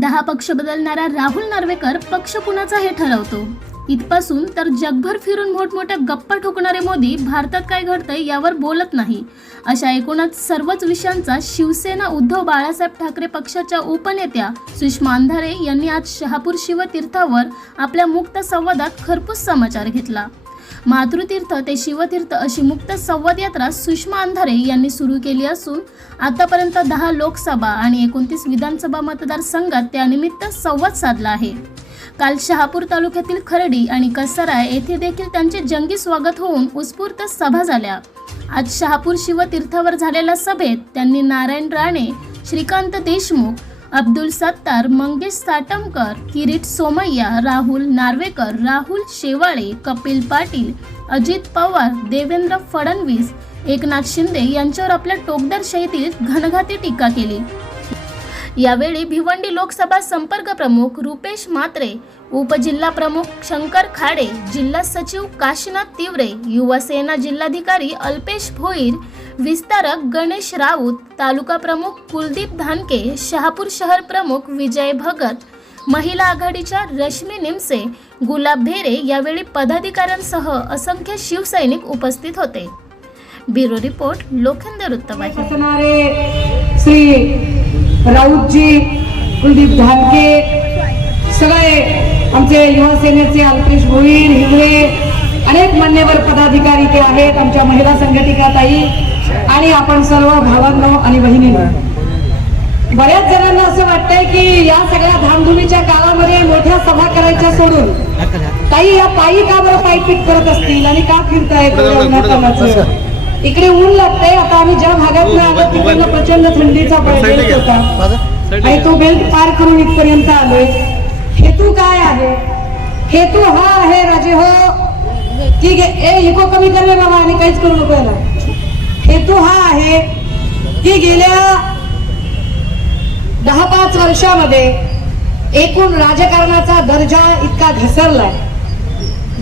दहा पक्ष बदलणारा राहुल नार्वेकर पक्ष कुणाचा हे ठरवतो? इथपासून तर जगभर फिरून मोठमोठ्या गप्पा ठोकणारे मोदी भारतात काय घडतंय यावर बोलत नाही. अशा एकूणच सर्वच विषयांचा शिवसेना उद्धव बाळासाहेब ठाकरे पक्षाच्या उपनेत्या सुषमा अंधारे यांनी आज शहापूर शिवतीर्थावर आपल्या मुक्त संवादात खरपूस समाचार घेतला. मातृतीर्थ ते शिवतीर्थ अशी मुक्त संवाद यात्रा सुषमा अंधारे यांनी सुरू केली असून आतापर्यंत दहा लोकसभा आणि एकोणतीस विधानसभा मतदारसंघात त्यानिमित्त संवाद साधला आहे. काल शहापूर तालुक्यातील खर्डी आणि कसरा येथे देखील त्यांचे जंगी स्वागत होऊन उत्स्फूर्त सभा झाल्या. आज शहापूर शिवतीर्थावर झालेल्या सभेत त्यांनी नारायण राणे श्रीकांत देशमुख अब्दुल सत्तार मंगेश साटमकर किरीट सोमय्या राहुल नार्वेकर राहुल शेवाळे कपिल पाटील अजित पवार देवेंद्र फडणवीस एकनाथ शिंदे यांच्यावर आपल्या टोकदार शैलीत घनघाती टीका केली. यावेळी भिवंडी लोकसभा संपर्क प्रमुख रुपेश मात्रे उपजिल्हा प्रमुख शंकर खाडे जिल्हा सचिव काशीनाथ तिवरे युवा सेना जिल्हाधिकारी अल्पेश भोईर विस्तारक गणेश राऊत तालुका प्रमुख कुलदीप धानके शहापूर शहर प्रमुख विजय भगत महिला आघाडीच्या रश्मी निमसे गुलाब भेरे यावेळी पदाधिकाऱ्यांसह असंख्य शिवसैनिक उपस्थित होते. ब्युरो रिपोर्ट लोखंड वृत्तवाहिनी. श्री राऊतजी कुलदीप धानके सगळे आमचे युवा सेनेचे अल्पेश भोईर हिवरे अनेक मान्यवर पदाधिकारी ते आहेत आमच्या महिला संघटिका ताई. आणि आपण सर्व भावांनो आणि बहिणींनो बऱ्याच जणांना असं वाटतंय की या सगळ्या धामधुमीच्या काळामध्ये मोठ्या सभा करायच्या सोडून ताई या पायी का बरं पायपीट करत असतील आणि का फिरतायत? इकडे ऊन लागतंय आता आम्ही ज्या भागात आलो तिकडनं प्रचंड थंडीचा बेल्ट होता. आणि तो बेल्ट पार करून इथपर्यंत आलोय. हेतू काय आहे? हेतू हा आहे राजे हो. ठीक आहे. ए इको कमी कर रे बाबा आणि काहीच करू नको याला. हेतू हा आहे की गेल्या दहा पाच वर्षामध्ये एकूण राजकारणाचा दर्जा इतका घसरलाय.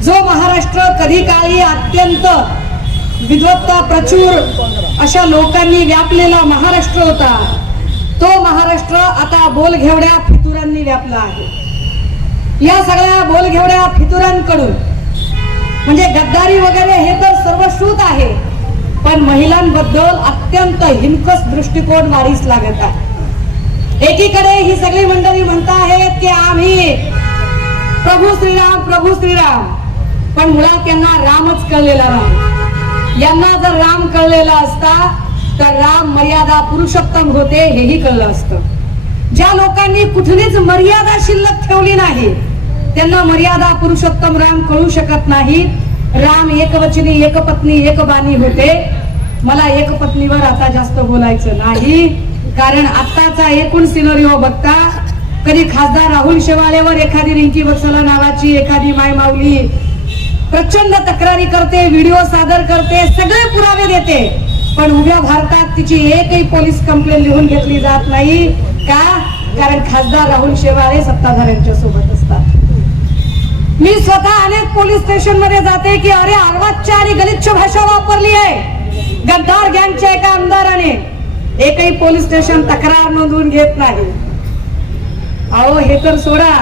जो महाराष्ट्र कधी काळी अत्यंत विद्वत्ता प्रचूर अशा लोकांनी व्यापलेला महाराष्ट्र होता तो महाराष्ट्र आता बोलघेवड्या फितुरांनी व्यापला आहे. या सगळ्या बोलघेवड्या फितुरांकडून म्हणजे गद्दारी वगैरे हे तर सर्व श्रुत आहे पण महिलांबद्दल अत्यंत हिंकस दृष्टिकोन वारीस लागत आहे. एकीकडे ही सगळी मंडळी म्हणता आहेत की आम्ही प्रभू श्रीराम प्रभू श्रीराम. पण मुळात यांना रामच कळलेला नाही. यांना जर राम कळलेला असता तर राम मर्यादा पुरुषोत्तम होते हेही कळलं असतं. ज्या लोकांनी कुठलीच मर्यादा शिल्लक ठेवली नाही त्यांना मर्यादा पुरुषोत्तम राम कळू शकत नाही. राम एकवचनी एकपत्नी एकबानी होते. मला एक पत्नीवर आता जास्त बोलायचं नाही. कारण आत्ताचा एकूण सिनरिओ बघता कधी खासदार राहुल शेवाळेवर एखादी रिंकी वत्सला नावाची एखादी माय माऊली प्रचंड तक्रारी करते व्हिडिओ सादर करते सगळे पुरावे देते. पण उभ्या भारतात तिची एकही पोलीस कंप्लेंट लिहून घेतली जात नाही. का? कारण खासदार राहुल शेवाळे सत्ताधाऱ्यांच्या सोबत असतात. मी स्वतः अनेक पोलीस स्टेशनमध्ये जाते की अरे अर्वाच्य आणि गलिच्छ भाषा वापरली आहे. गद्दार गँगच्या एका आमदाराने एकही पोलीस स्टेशन तक्रार नोंदवून घेत नाही. अहो हे तर सोडा.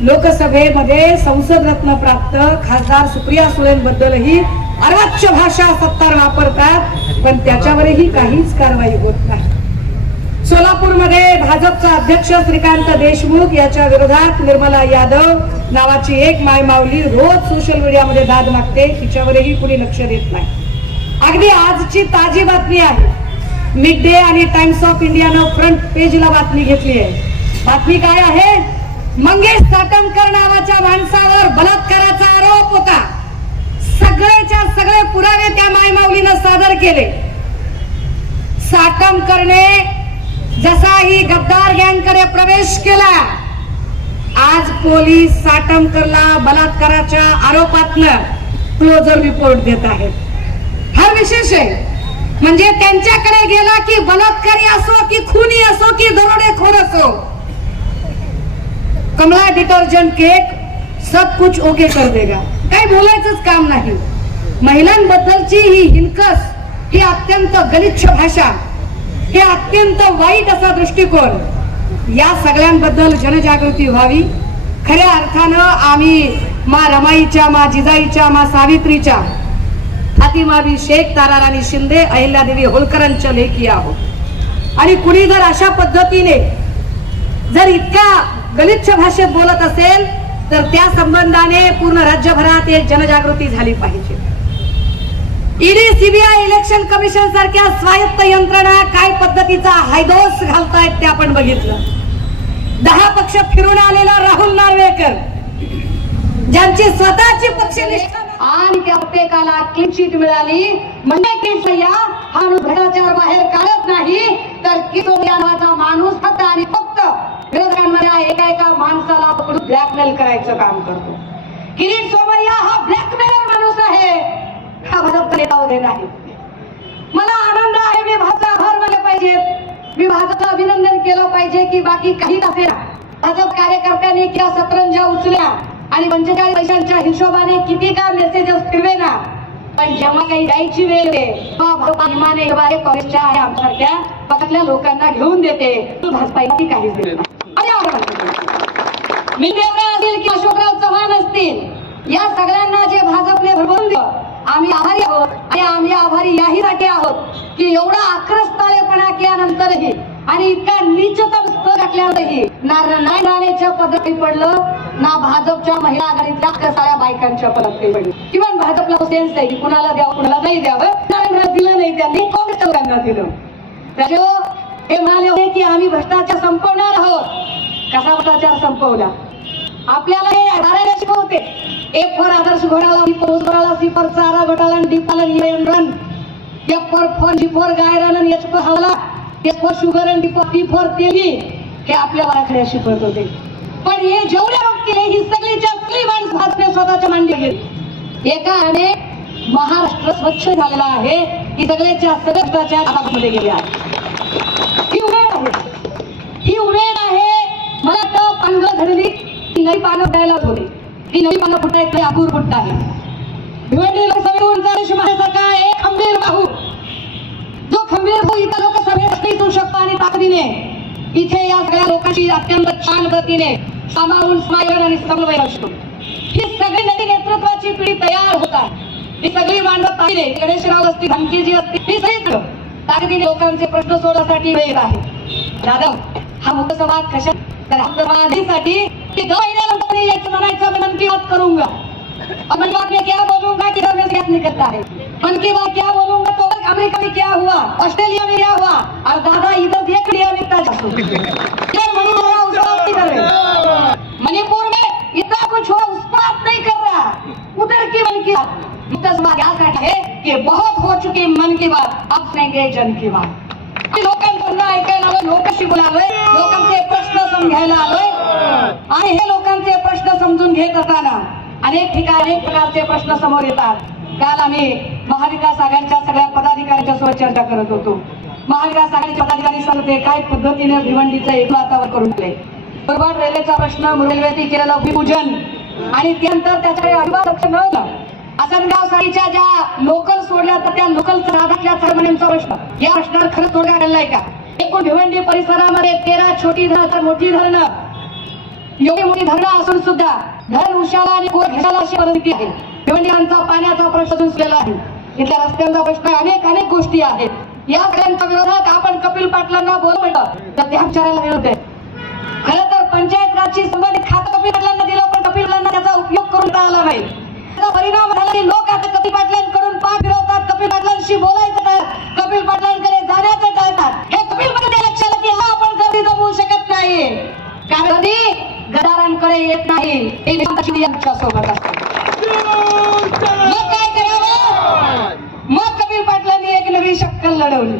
लोकसभेमध्ये संसद रत्न प्राप्त खासदार सुप्रिया सुळेंबद्दलही अर्वाच्य भाषा सत्तार वापरतात पण त्याच्यावरही काहीच कारवाई होत नाही. सोलापूरमध्ये भाजपचा अध्यक्ष श्रीकांत देशमुख याच्या विरोधात निर्मला यादव नावाची एक मायमावली रोज सोशल मीडियामध्ये दाद मागते तिच्यावरही कुणी लक्ष देत नाही. अगदी आजची ताजी बातमी आहे. मिड डे आणि टाइम्स ऑफ इंडियानं फ्रंट पेजला बातमी घेतली आहे. बातमी काय आहे? मंगेश साटमकर नावाच्या माणसावर बलात्काराचा आरोप होता. सगळेच्या सगळे पुरावे त्या मायमाऊलीनं सादर केले. साटमकरने जसा ही गद्दार गँगकडे प्रवेश केला आज पोलीस साटमकरला बलात्काराच्या आरोपातनं क्लोजर रिपोर्ट देत आहेत. फार विशेष आहे. म्हणजे त्यांच्याकडे गेला की बलात्कारी असो की खुनी असो की दरोडेखोर असो. कमला डिटर्जंट केक सब कुछ ओके कर देगा. काही बोलायचंच काम नाही. महिलांबद्दलची ही हिंकस ही अत्यंत गलिच्छ भाषा हे अत्यंत वाईट असा दृष्टिकोन या सगळ्यांबद्दल जनजागृती व्हावी. खऱ्या अर्थानं आम्ही मा रमाईच्या मा जिजाईच्या मा सावित्रीच्या फातिमाबी शेख ताराराणी शिंदे अहिल्यादेवी होळकरांच्या लेखी आहोत. आणि कुणी जर अशा पद्धतीने जर इतक्या गलिच्छ भाषेत बोलत असेल तर त्या संबंधाने पूर्ण राज्यभरात एक जनजागृती झाली पाहिजे. ईडी सीबीआय इलेक्शन कमिशन सारख्या स्वायत्त यंत्रणा काय पद्धतीचा हायदोस घालतायत ते आपण बघितलं. दहा पक्ष फिरून आलेला राहुल नार्वेकर ज्यांची स्वतःची पक्षनिष्ठा आणि त्या प्रत्येकाला क्लीन शीट मिळाली. म्हणजे की हा भ्रष्टाचार बाहेर काढत नाही. तर किशोर या नावाचा माणूस फक्त आणि फक्त विरोधकांमध्ये एका एका माणसाला पकडून ब्लॅकमेल करायचं काम करतो. किरीट सोमय्या हा ब्लॅकमेलर माणूस आहे. हा भाजप नेता उभे नाही. मला आनंद आहे मी भाजपचा आभार मानले पाहिजेत मी भाजपचं अभिनंदन केलं पाहिजे की बाकी काही नसेल भाजप कार्यकर्त्यांनी किंवा सतरंजा उचल्या आणि पंचेचाळीस पैशांच्या हिशोबाने किती का मेसेजेस फिरवे ना पण जेव्हा काही जायची वेळ आहे तेव्हा भाजप काँग्रेसच्या आहे आमच्यासारख्या पक्षातल्या लोकांना घेऊन देते. तू भाजपा काहीच मी देवराय असेल की अशोकराव चव्हाण असतील या सगळ्यांना जे भाजपने भरवून दिलं आम्ही आभारी आहोत. आणि आम्ही आभारी याहीसाठी आहोत की एवढा आक्रस्ताळेपणा केल्यानंतरही आणि इतका नीचतम स्तर ना नाही राणेच्या पद्धती पडलं ना भाजपच्या महिला आघाडीतल्या इतक्या साऱ्या बायकांच्या पद्धती पडली. किंवा भाजपला सेन्स नाही की कुणाला द्यावं कुणाला नाही द्यावं नरेंद्र दिलं नाही त्यांनी काँग्रेस लोकांना दिलं. त्याच्यावर हे म्हणाले होते की आम्ही भ्रष्टाचार संपवणार आहोत. कसा भ्रष्टाचार संपवला? आपल्याला हे आधाराला शिकवते एक फॉर आदर्श घोडाला सी फॉर घोडाला सी फॉर चारा घोटाला डी पालन F for phone G for गायरन H for हवला H for sugar and D for T हे आपल्या बाळाकडे शिकवत होते. पण हे जेवढे लोक केले ही सगळी जास्ती माणसं भाजपे स्वतःच्या मांडी गेली. एकाने महाराष्ट्र स्वच्छ झालेला आहे. ही सगळ्याच्या सगळ्याच्या भ्रष्टाचार आपापमध्ये आहे. ही उमेद आहे. ही उमेद आहे. मला तर पानगळ धरली ती नवी पानं फुटायला होते ती नवी पानं फुटायत अपूर फुटत आहे. भिवंडी लोकसभेहून जर महाराष्ट्राचा आहे. खंबीर बाहू. खंबीर भाऊ इथं लोकसभेत येऊ शकतो आणि ताकदीने इथे या सगळ्या लोकांची अत्यंत छान गतीने सामावून स्मायलन आणि समन्वय असतो ही सगळी नवी नेतृत्वाची पिढी तयार होतात ही सगळी मांडव ताकदीने गणेशराव असतील धमकी जी असतील. ही सगळी ताकदीने लोकांचे प्रश्न सोडवण्यासाठी वेळ आहे. जाधव हा मुकसंवाद कशा? तर हम समाधीसाठी की दो महीने नंतर नहीं ये मन की बात करूंगा. और मन बात में क्या बोलूंगा कि में से नहीं करता है। मन की बात क्या बोलूंगा तो अमेरिका में क्या हुआ ऑस्ट्रेलिया में क्या हुआ और दादा इधर देख लिया मिलता जातो ये मणिपुर में उस बात नहीं कर रहे मणिपुर में इतना कुछ हुआ उस बात नहीं कर रहा। उधर की मन की बात। मुक्त समाज यासाठी है कि बहुत हो चुकी मन की बात अब सुनेंगे जन की बात। आणि पुन्हा ऐकायला आलोय लोकांशी बोलालोय लोकांचे प्रश्न समजायला आलोय आणि हे लोकांचे प्रश्न समजून घेत असताना अनेक ठिकाणी अनेक प्रकारचे प्रश्न समोर येतात. काल आम्ही महाविकास आघाडीच्या सगळ्या पदाधिकाऱ्यांच्या सोबत चर्चा करत होतो. महाविकास आघाडीचे पदाधिकारी सांगते काय पद्धतीने भिवंडीचं एक वातावरण करून दिले बरोबर रेल्वेचा प्रश्न रेल्वेती केलेलं भूपूजन आणि त्यानंतर त्याच्याकडे अजिबात लक्ष नव्हतं आसनगाव साडीच्या ज्या लोकल सोडल्या तर त्या लोकल राधातल्या चरमण्यांचा प्रश्न. या प्रश्नावर खरंच तोडगा आहे का? एकूण भिवंडी परिसरामध्ये तेरा छोटी धरणं तर मोठी धरणं. एवढी मोठी धरणं असून सुद्धा धरण उशाला आणि कोर घेशाला अशी परिस्थिती आहे. भिवंडीयांचा पाण्याचा प्रश्न सुचलेला आहे. इथल्या रस्त्यांचा प्रश्न अनेक अनेक गोष्टी आहेत. या सगळ्यांच्या विरोधात आपण कपिल पाटलांना बोल म्हणलं तर ते आमच्याला विरोध आहे. खरं तर पंचायत राजशी संबंधित खातं कपिल पाटलांना दिलं पण कपिल पाटलांना त्याचा उपयोग करून आला नाही. त्याचा परिणाम झाला की लोक आता कपिल पाटलांकडून पाय फिरवतात. कपिल पाटलांशी बोलायचं काय कपिल पाटलांकडे जाण्याचं टाळतात. हे कपिल पाटील लक्षात की हा आपण कधी जमवू शकत नाही कारण कधी गदारांकडे येत नाही. हे सोबत असते. मग कबीर पाटलांनी एक नवी शक्कल लढवली.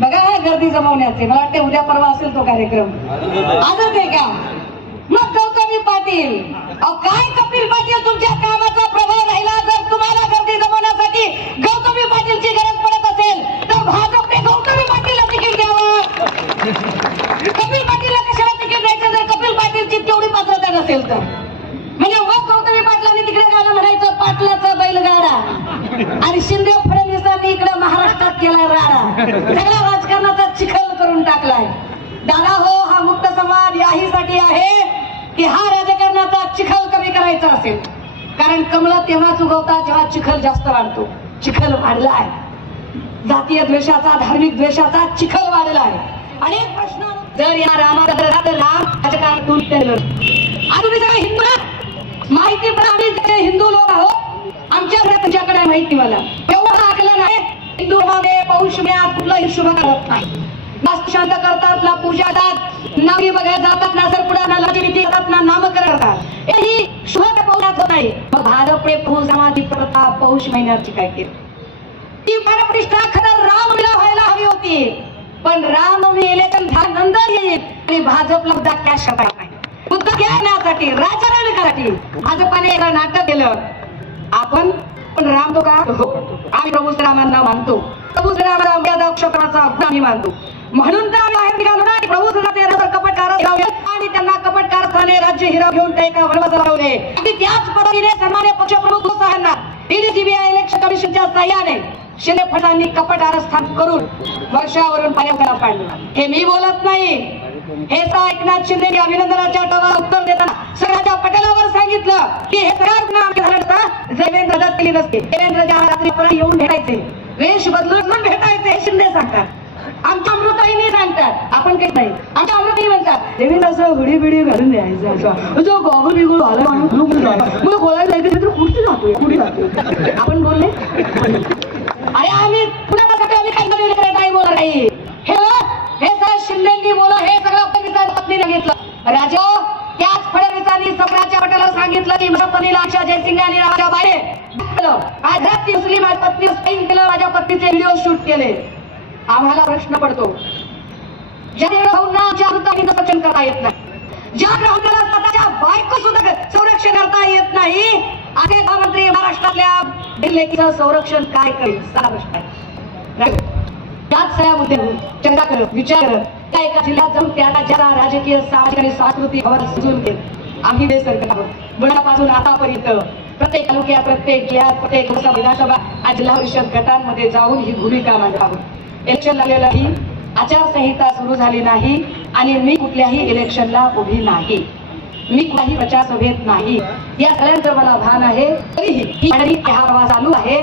बघा हा गर्दी जमवण्याचे. मला वाटते उद्या परवा असेल तो कार्यक्रम. आजच आहे का? मग गौतमी पाटील. अहो काय कपिल पाटील? तुमच्या कामाचा प्रभाव राहिला जर तुम्हाला गर्दी जमवण्यासाठी गौतमी पाटीलची गरज पडत असेल तर भाजपने गौतमी पाटीलला तिकीट द्यावं कपिल पाटीलला कशाला तिकीट द्यायचं जर कपिल पाटीलची तेवढी पात्रता नसेल तर म्हणजे मग गौतमी पाटलांनी तिकडे गाणं म्हणायचं पाटलाचा बैलगाडा आणि शिंदे फडणवीसांनी इकडे महाराष्ट्रात केलाय राडा सगळ्या राजकारणाचा चिखल करून टाकलाय दादा हो हा मुक्त समाज आशीर्वाद याहीसाठी आहे की हा राजकारणाचा चिखल कमी करायचा असेल कारण कमळ तेव्हाच जेव्हा चिखल जास्त वाढतो. चिखल वाढला आहे. जातीय द्वेषाचा धार्मिक द्वेषाचा चिखल वाढला आहे. अनेक प्रश्न जर या रामाचा राम केलं हिंदू माहिती पण आम्ही हिंदू लोक आहोत. आमच्याकडे तुमच्याकडे माहिती मला. एवढं आकलन आहे हिंदू मध्ये पौष महिन्यात कुठलंही शुभ करत नाही. शांत करतात ना पूजा करतात नावी बघायला जातात ना सरपुडा ना लग्नविधी करतात ना नामकरण करतात. ही शुभ पौषात होत नाही. मग भाजपने पौष समाधी प्रथा पौष महिन्याची काय केली? ती प्रतिष्ठा खरं रामलीला व्हायला हवी होती. पण राम मेले तर झाल्यानंतर येईल. आणि भाजपला मुद्दा कॅश करता नाही मुद्दा घेण्यासाठी राजकारण करासाठी भाजपाने एक नाटक केलं. आपण पण राम तो का? हो. आम्ही प्रभू श्रीरामांना मानतो. प्रभू रामाला मर्यादा क्षेत्राचा गुण आम्ही मानतो. म्हणून तर आम्ही बाहेर निघालो ना प्रभू श्रीराम कपटकार आणि त्यांना कपटकारस्थाने राज्य हिराव घेऊन ते एका वनवासाला लावले. आणि त्याच पद्धतीने सन्मान्य पक्षप्रमुख साहेबांना ईडी इलेक्शन कमिशनच्या सह्याने शिंदे फटांनी कपट आरस्थान करून वर्षावरून पर्यावरण पाडलं. हे मी बोलत नाही. हे एकनाथ शिंदे अभिनंदनाच्या टोकाला उत्तर देताना सरकारच्या पटेलावर सांगितलं की हे सरकार गुन्हा आमचे देवेंद्र दत्त केली नसते. देवेंद्रच्या रात्री परत येऊन भेटायचे वेश बदलून भेटायचे हे शिंदे सांगतात. आमच्या अमृताईने सांगतात. आपण काही नाही. आमच्या अमृताई म्हणतात देवेंद्र असं हुडी बिडी घालून द्यायचं असं. जो गॉगल बिगुल आला मग बोलायला जायचं तर कुठे जातोय कुठे जातोय आपण बोलले? अरे आम्ही पुण्यासाठी आम्ही काही नाही बोलत नाही. हे हे सर शिंदे फडणवीसांच्या पत्नीने राजा हो, त्याच फडणवीसांनी सम्राटच्या पटेला सांगितलं की माझ्या पत्नीला आशा जयसिंग आणि राजा बाहेर. आज रात्री मुस्लिम माझ्या पत्नी साईन केलं माझ्या पत्नीचे व्हिडिओ शूट केले. आम्हाला प्रश्न पडतो. ज्या भाऊंना आमच्या वृत्तांनी संरक्षण करता येत नाही ज्या ग्राहकाला स्वतःच्या बायको सुद्धा संरक्षण करता येत नाही असे गृहमंत्री महाराष्ट्रातल्या दिल्लीचं संरक्षण काय करेल? सारा प्रश्न आहे. त्याच सगळ्या मुद्द्यावर चर्चा करत विचार करत एका जिल्ह्यात जाऊन त्याला ज्याला राजकीय सामाजिक आणि सांस्कृतिक हवा समजून घेत आम्ही हे सरकार आहोत. बुलढाणापासून आतापर्यंत प्रत्येक तालुक्यात प्रत्येक जिल्ह्यात प्रत्येक विधानसभा आणि जिल्हा परिषद गटांमध्ये जाऊन ही भूमिका मांडत आहोत. इलेक्शन लागलेलं नाही आचारसंहिता सुरू झाली नाही आणि मी कुठल्याही इलेक्शनला उभी नाही. मी कुठल्याही प्रचार सभेत नाही. या सगळ्यांचं मला भान आहे. तरीही ही हा प्रवास चालू आहे.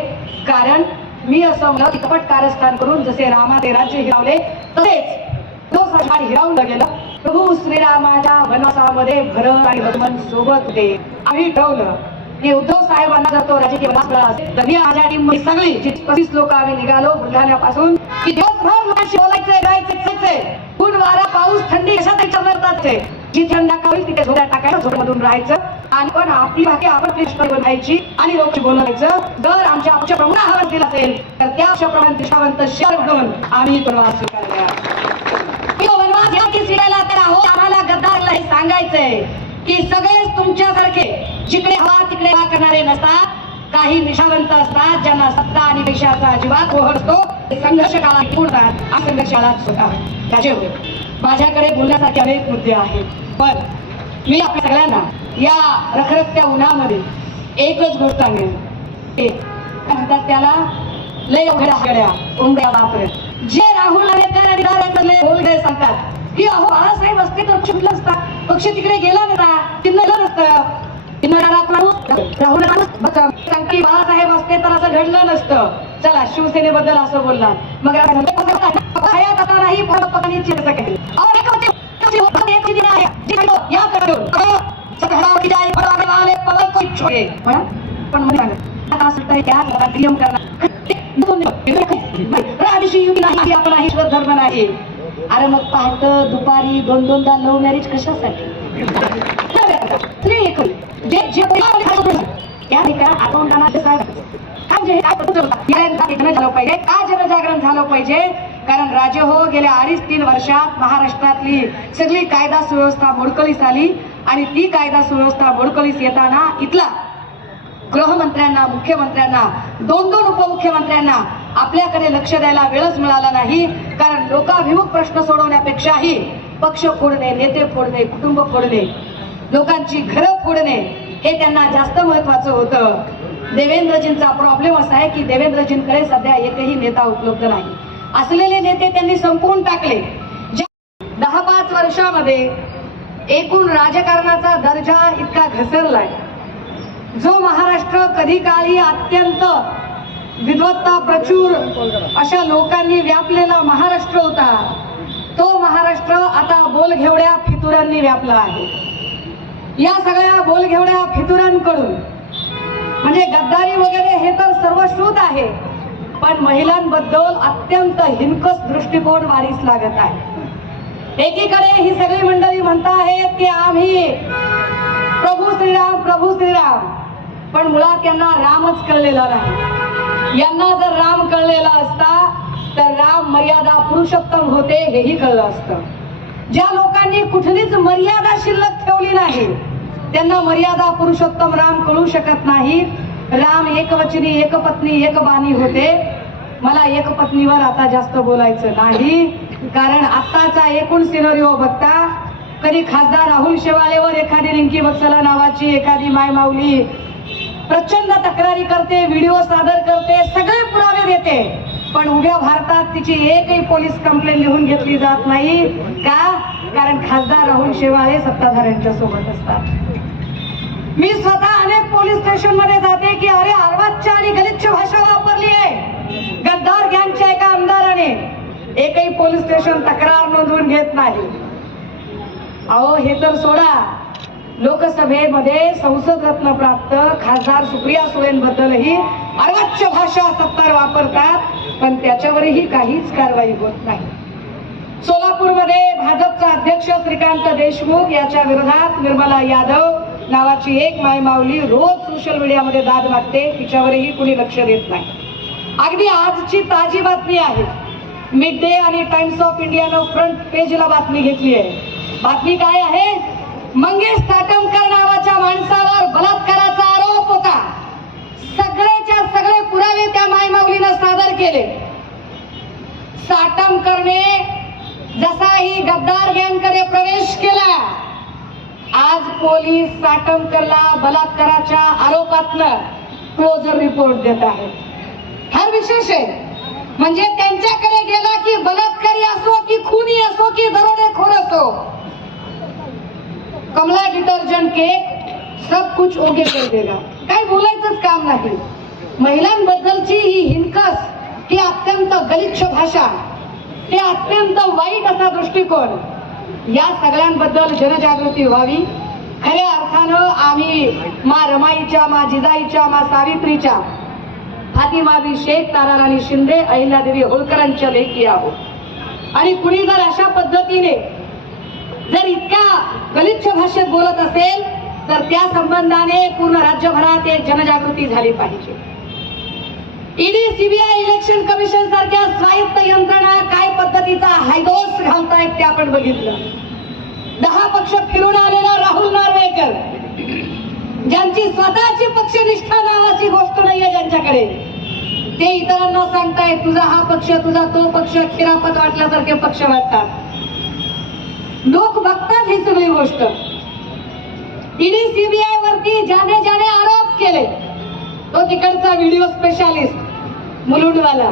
कारण मी असं म्हणलं की कपट कारस्थान करून जसे रामाचे राज्य हिरावले तसेच तो सरकार हिरावलं गेलं. प्रभू श्रीरामाच्या वनवासामध्ये भरत आणि लक्ष्मण सोबत होते. आम्ही ठरवलं की उद्धव साहेबांना जर तो राजकीय वनवास असेल तर मी माझ्या टीम सगळी पस्तीस लोक आम्ही निघालो बुलढाण्यापासून की दिवसभर लोकांशी बोलायचंय जायचंय जायचंय ऊन वारा पाऊस थंडी कशात विचारतात ते जिथे अंधार होईल तिथे झोड्या टाकायचं झोड्यामधून राहायचं. आणि पण आपली भागी आपण कृष्ण बनवायची आणि लोक बोलायचं. जर आमच्या पक्ष प्रमुख आवाज दिला असेल तर त्या पक्षप्रमाणे दिशावंत शेअर म्हणून आम्ही प्रवास स्वीकारला. वनवास तर आहोत आम्हाला गद्दारला हे सांगायचंय की सगळेच तुमच्यासारखे जिकडे हवा तिकडे हवा करणारे नसतात. काही निशावंत असतात ज्यांना सत्ता आणि पैशाचा अजिबात ओहडतो ते संघर्ष काळात पूर्णतात हा संघर्ष काळात होता. त्याचे माझ्याकडे बोलण्यासारखे अनेक मुद्दे आहेत. पण मी आपल्या सगळ्यांना या रखरखत्या उन्हामध्ये एकच गोष्ट सांगेन. ते म्हणतात त्याला? लय उघड्या गड्या उमड्या बापरे जे राहुल आणि दादांमधले सांगतात. की अहो बाळासाहेब असते तर पक्ष असता. पक्ष तिकडे गेला नसता किन्नर गेलं नसतं. राहुल राहुल बाळासाहेब असते तर असं घडलं नसतं. चला शिवसेनेबद्दल असं बोलला मग हयात आता नाही पण पत्नी आहे. काही पण म्हणे आता असं नियम करणार. दोन दिवस. नाही आपला धर्म नाही. अरे मग पहाट दुपारी दोन दोनदा लव्ह मॅरेज कशासाठी? स्त्री एक जे जे या ठिकाणी अकाउंटाना काय झालं? पाहिजे. का जनजागरण झालं पाहिजे? कारण राजे हो गेल्या अडीच तीन वर्षात महाराष्ट्रातली सगळी कायदा सुव्यवस्था मोडकळीस आली. आणि ती कायदा सुव्यवस्था मोडकळीस येताना इथला गृहमंत्र्यांना मुख्यमंत्र्यांना दोन दोन उपमुख्यमंत्र्यांना आपल्याकडे लक्ष द्यायला वेळच मिळाला नाही कारण लोकाभिमुख प्रश्न सोडवण्यापेक्षाही पक्ष फोडणे नेते फोडणे कुटुंब फोडणे लोकांची घरं फोडणे हे त्यांना जास्त महत्वाचं होतं. देवेंद्रजींचा प्रॉब्लेम असा आहे की देवेंद्रजींकडे सध्या एकही नेता उपलब्ध नाही. असलेले नेते त्यांनी संपवून टाकले. दहा पाच वर्षामध्ये एकूण राजकारणाचा दर्जा इतका घसरलाय. जो महाराष्ट्र कधी काळी अत्यंत विद्वत्ता प्रचूर अशा लोकांनी व्यापलेला महाराष्ट्र होता. तो महाराष्ट्र आता बोलघेवड्या फितुरांनी व्यापला आहे. या सगळ्या बोलघेवड्या फितुरांकडून म्हणजे गद्दारी वगैरे हे तर सर्व श्रुत आहे पण महिलांबद्दल अत्यंत हिनकस दृष्टिकोन वारीस लागत आहे. एकीकडे ही सगळी मंडळी म्हणता आहेत की आम्ही प्रभू श्रीराम प्रभू श्रीराम पण मुळात त्यांना रामच कळलेला नाही. यांना जर राम कळलेला असता तर राम मर्यादा पुरुषोत्तम होते हेही कळलं असतं. ज्या लोकांनी कुठलीच मर्यादा शिल्लक ठेवली नाही त्यांना मर्यादा पुरुषोत्तम राम कळू शकत नाही. राम एकवचनी एकपत्नी एक बाणी होते. मला एक पत्नीवर आता जास्त बोलायचं नाही कारण आत्ताचा एकूण सिनरिओ बघता कधी खासदार राहुल शेवाळेवर एखादी रिंकी बक्सला नावाची एखादी माय माऊली प्रचंड तक्रारी करते व्हिडिओ सादर करते सगळे पुरावे देते. पण उभ्या भारतात तिची एकही पोलीस कंप्लेंट लिहून घेतली जात नाही. का? कारण खासदार राहुल शेवाळे सत्ताधाऱ्यांच्या सोबत असतात. मी स्वतः अनेक पोलीस स्टेशनमध्ये जाते की अरे अर्वाच्य आणि गलिच्छ भाषा वापरली आहे. गद्दार गँगच्या एका आमदाराने. एकही पोलीस स्टेशन तक्रार नोंदवून घेत नाही. अहो हे तर सोडा. लोकसभेमध्ये संसद रत्न प्राप्त खासदार सुप्रिया सुळेंबद्दलही अर्वाच्य भाषा सत्तार वापरतात पण त्याच्यावरही काहीच कारवाई होत नाही. सोलापूरमध्ये भाजपचा अध्यक्ष श्रीकांत देशमुख याच्या विरोधात निर्मला यादव नावाची एक मायमावली रोज सोशल मीडियामध्ये दाद मागते तिच्यावरही कुणी लक्ष देत नाही. अगदी आजची ताजी बातमी आहे. मिड डे आणि टाइम्स ऑफ इंडियानं फ्रंट पेजला बातमी घेतली आहे. बातमी काय आहे? मंगेश ताटमकर नावाच्या माणसावर बलात्काराचा आरोप होता. सगळेच्या सगळे पुरावे त्या मायमाऊलीनं सादर केले. साटमकरने जसा ही गद्दार गँगकडे प्रवेश केला आज पोलीस साटमकरला बलात्काराच्या आरोपातनं क्लोजर रिपोर्ट देत आहे फार विशेष आहे. म्हणजे त्यांच्याकडे गेला की बलात्कारी असो की खुनी असो की दरोडेखोर असो कमला डिटर्जंट केक सब कुछ ओके कर देगा. काही बोलायचंच काम नाही. महिलांबद्दलची ही हिंकस ही अत्यंत गलिच्छ भाषा हे अत्यंत वाईट असा दृष्टिकोन या सगळ्यांबद्दल जनजागृती व्हावी. खऱ्या अर्थानं आम्ही मा रमाईच्या मा जिजाईच्या मा सावित्रीच्या फातिमावी शेख ताराराणी शिंदे अहिल्यादेवी होळकरांच्या लेखी आहोत. आणि कुणी जर अशा पद्धतीने गलिच्छ भाषेत बोलत असेल तर त्या संबंधाने पूर्ण राज्यभरात एक जनजागृती झाली पाहिजे. ईडी सीबीआय इलेक्शन कमिशन सारख्या स्वायत्त यंत्रणा काय पद्धतीचा हायदोस घालतायत ते आपण बघितलं. दहा पक्ष फिरून आलेला राहुल नार्वेकर ज्यांची स्वतःची पक्षनिष्ठा नावाची गोष्ट नाहीये ज्यांच्याकडे. ते इतरांना सांगतायत तुझा हा पक्ष तुझा तो पक्ष खिरापत वाटल्यासारखे पक्ष वाटतात. लोक बघतात ही सगळी गोष्ट. ईडी सीबीआय वरती ज्याने ज्याने आरोप केले. तो तिकडचा व्हिडिओ स्पेशालिस्ट मुलुंडवाला.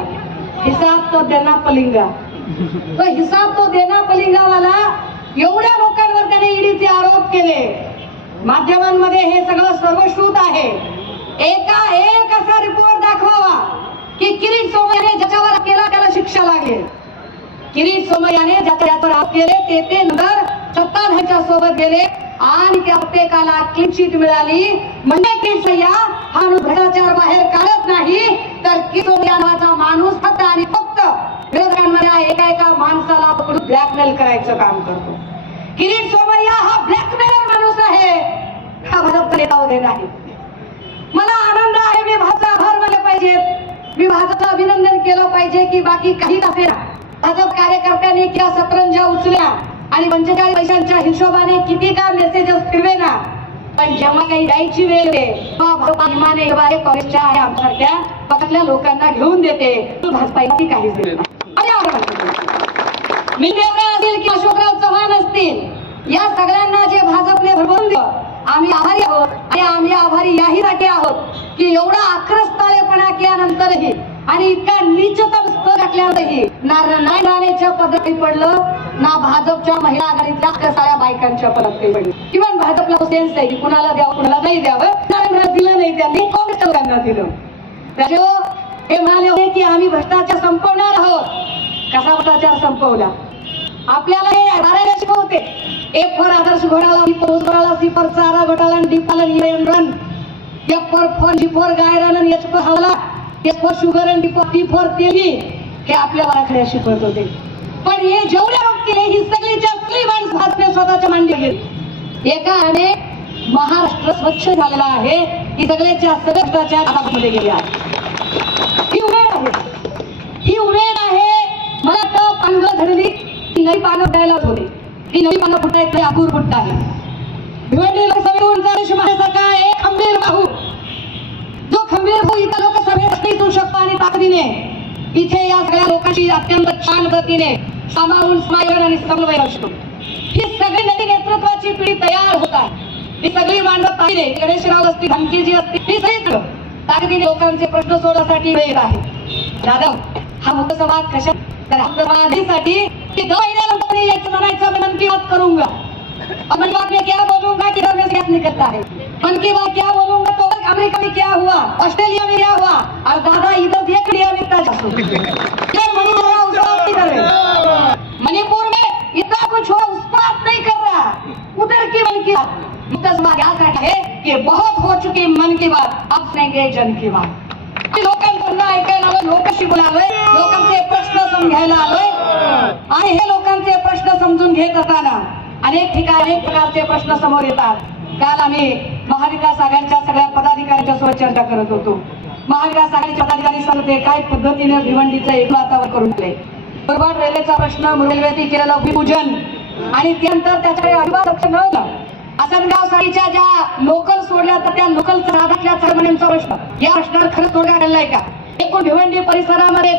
हिसाब तो देना पलिंगा. तो हिसाब तो देना पलिंगावाला. एवढ्या लोकांवर त्याने ईडीचे आरोप केले. माध्यमांमध्ये हे सगळं सर्वश्रुत आहे. एका एक असा रिपोर्ट दाखवावा की किरीट सोमयाने ज्याच्यावर केला त्याला शिक्षा लागेल. किरीट सोमयाने ज्याच्या ज्याच्यावर आरोप केले ते ते नगर सत्ताधाऱ्यांच्या सोबत गेले. आणि त्या प्रत्येकाला क्लीन शीट मिळाली. म्हणजे केसय्या हा भ्रष्टाचार बाहेर काढत नाही. तर किशोर या नावाचा माणूस फक्त आणि फक्त विरोधकांमध्ये एका एका माणसाला पकडून ब्लॅकमेल करायचं काम करतो. किरीट सोमय्या हा ब्लॅकमेलर माणूस आहे. हा भाजप नेता वगैरे नाही मला आनंद आहे. मी भाजपचा आभार मानले पाहिजेत मी भाजपचं अभिनंदन केलं पाहिजे की बाकी काही नसेल भाजप कार्यकर्त्यांनी किंवा सतरंजा उचल्या आणि पंचेचाळीस पैशांच्या हिशोबाने किती का मेसेजेस फिरवे ना पण जेव्हा काही द्यायची वेळ आहे तेव्हा काँग्रेसच्या आणि आमच्यासारख्या पक्षातल्या लोकांना घेऊन देते. तू भाजपा काहीच नाही. मी देवराव असेल की अशोकराव चव्हाण असतील या सगळ्यांना जे भाजपने भरवून दिलं आम्ही आभारी आहोत. आणि आम्ही आभारी याहीसाठी आहोत की एवढा आक्रस्ताळेपणा केल्यानंतरही आणि इतका नीचतम स्तर घातल्यानंतरही ना नाही राणेच्या पदरी पडलं ना भाजपच्या महिला आघाडीतल्या त्या साऱ्या बायकांच्या पदरी पडली. किंवा भाजपला सेन्स आहे की कुणाला द्यावं कुणाला नाही द्यावं. नरेंद्र दिलं नाही त्यांनी काँग्रेस लोकांना दिलं. त्याच्यावर हे म्हणाले होते की आम्ही भ्रष्टाचार संपवणार आहोत. कसा भ्रष्टाचार संपवला? आपल्याला हे रारायला शिकवते एक फोर आदर्श घोडाला पोस फर घोडाला सी फर चारा घोटाला D for run F for phone G for गायरन H for हवला. H for sugar and D for T for तेली हे आपल्या बाळाकडे शिकवत होते. पण हे जेवढे लोक केले ही सगळी असली माणसं भाजपने स्वतःच्या मांडी गेली. एकाने महाराष्ट्र स्वच्छ झालेला आहे ही सगळ्याच्या सगळ्याच्या हातामध्ये गेली आहे. ही उमेद आहे. ही उमेद आहे मला तर पानगळ धरली ती नवी पानं फुटायला होते ती नवी पानं फुटायत ते अपूर फुटत आहे. भिवंडीला सगळी जर महासका एक खंबीर भाऊ जो खंबीर भाऊ इथं लोक येऊ शकतो आणि ताकदीने. इथे या सगळ्या लोकांची अत्यंत छान गतीने सामावून समायोजन आणि समन्वय असतो ही सगळी नवीन नेतृत्वाची पिढी तयार होत आहे. ही सगळी मांडव पाहिजे. गणेशराव असतील धमकीजी असतील ही सगळी ताकदीने लोकांचे प्रश्न सोडवण्यासाठी वेळ आहे. जाधव हा मुकसंवाद कशा तर हम समाधीसाठी की दो महिन्यानंतर नंतर यायचं म्हणायचं मन की बात करूंगा मन की बात में क्या बोलूंगा किधर में से क्या निकलता है मन की बात क्या बोलूंगा तो अमेरिका में क्या हुआ? ऑस्ट्रेलिया में क्या हुआ? और दादा इधर देख लिया मिलता मणिपुर में इतना कुछ हुआ उस बात नहीं कर रहा। उधर की मन की बात। मुकदमा यासाठी आहे की बहुत हो चुकी मन की बात अब सुनेंगे जन की बात। लोकांकडनं ऐकायला आलोय लोकांशी बोलालोय लोकांचे प्रश्न समजायला आलोय आणि हे लोकांचे प्रश्न समजून घेत असताना अनेक ठिकाणी अनेक प्रकारचे प्रश्न समोर येतात। काल आम्ही महाविकास आघाडीच्या सगळ्या पदाधिकाऱ्यांच्या सोबत चर्चा करत होतो. महाविकास आघाडीचे पदाधिकारी सांगते काय पद्धतीने भिवंडीचं एक वातावरण करून दिले बरोबर रेल्वेचा प्रश्न रेल्वेची केलेलं भूमिपूजन आणि त्यानंतर त्याच्याकडे अजिबात लक्ष नव्हतं आसनगाव साडीच्या ज्या लोकल सोडल्या तर त्या लोकल राधातल्या प्रश्न. या प्रश्नावर खरंच तोडगा काढलाय का? एकूण भिवंडी परिसरामध्ये